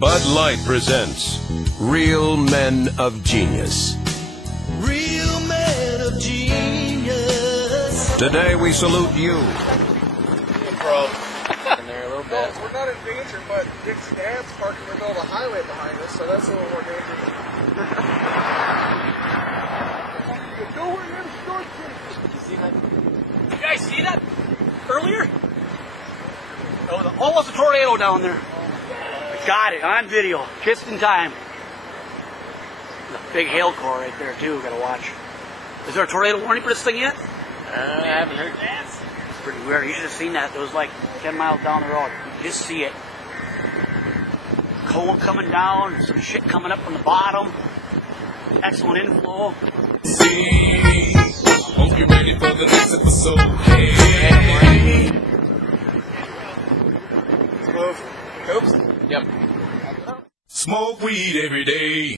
Bud Light presents Real Men of Genius. Real men of genius. Today we salute you. Bro. In there a little bit. Well, we're not in danger, but Dick's dad's parked in the middle of the highway behind us, so that's a little more dangerous. Nowhere near the store. Did you see that? You guys see that earlier? There was almost a tornado down there. I got it on video, just in time. There's a big hail core right there too, gotta watch. Is there a tornado warning for this thing yet? I haven't heard that. It's pretty weird, you should have seen that. It was like 10 miles down the road. You just see it. Cold coming down, some shit coming up from the bottom. Excellent inflow. See, hope you're ready for the next episode. Hey. Let's move. Koops? Yep. Smoke weed every day.